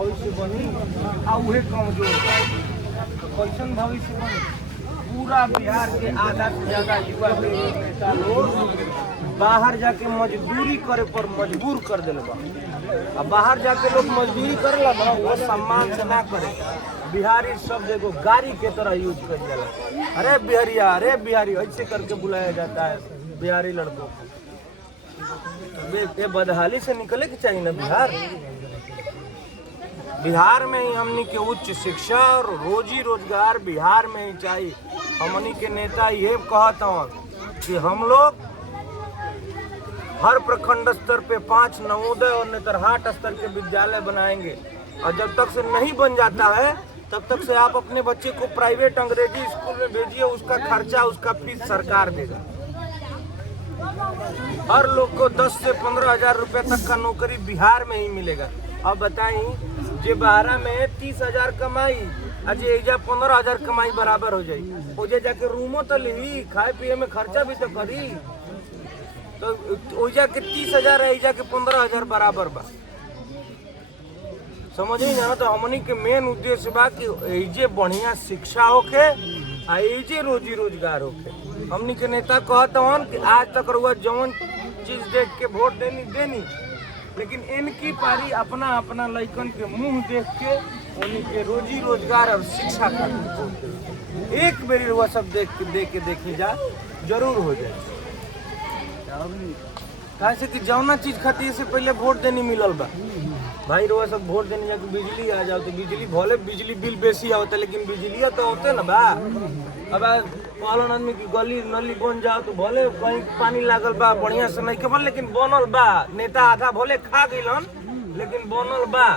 भविष्य बनी आ उहे कमजोर कैसन भविष्य बनी। पूरा बिहार के आधा से ज्यादा युवा नेता लोग बाहर जाके मजदूरी करे पर मजबूर कर दिल बा। अब बाहर जाके लोग मजदूरी करेला ना, वो सम्मान से ना करे। बिहारी शब्द एगो गाड़ी के तरह यूज कर जाला। अरे बिहारिया, अरे बिहारी ऐसे करके बुलाया जाता है बिहारी लड़कों को। ये बदहाली से निकले के चाहिए ना बिहार। बिहार में ही हमनी के उच्च शिक्षा और रोजी रोजगार बिहार में ही चाहिए। हमनी के नेता ये कहता हूँ कि हम लोग हर प्रखंड स्तर पे 5 नवोदय और नेतरहाट स्तर के विद्यालय बनाएंगे। और जब तक से नहीं बन जाता है तब तक से आप अपने बच्चे को प्राइवेट अंग्रेजी स्कूल में भेजिए, उसका खर्चा उसका फीस सरकार देगा। हर लोग को 10 से 15 हजार रुपए तक का नौकरी बिहार में ही मिलेगा। अब बताई जे 12 में 30 हजार कमाई आज एजा 15 हजार कमाई बराबर हो जाई। ओजे जाके रूमो तो ली, खाए पिए में खर्चा भी तो करी। तो ओजा के 30 हजार है, एजा के 15 हजार बराबर बा। समझ ही ना। तो हमनी के मेन उद्देश्य बा कि एजे बढ़िया शिक्षा होके आ एजे रोजी रोजगार होके। हमनी के नेता कहता हन कि आज तक रुआ जौन चीज देख के वोट देनी, लेकिन इनकी पारी अपना अपना लइकन के मुंह देख के उन्हीं के रोजी रोजगार और शिक्षा कर एक बेरी रुआ सब देख के देखी जा जरूर हो जाए। कैसे कि जौना चीज खातिर से पहले वोट देनी मिलल बा भाई। रुआ सब वोट देने जाके बिजली आ जाओ तो बिजली भले बिजली बिल बेसी आवता, लेकिन बिजलिया तो होते ना बा। अब पालन आदमी की गली नली बन जाओ तो भले कहीं पानी लागल बा बढ़िया से नहीं केवल, लेकिन बनल बा। नेता आधा भले खा गइलन लेकिन बनल बा।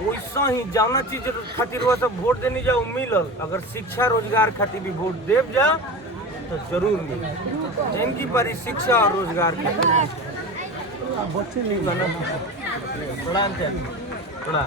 वैसा ही जौना चीज खातिर वो सब वोट देने जाओ मिलल। अगर शिक्षा रोजगार खातिर भी वोट देव जा तो जरूर मिले। इनकी परी शिक्षा और रोजगार बच्चे नहीं बना थोड़ा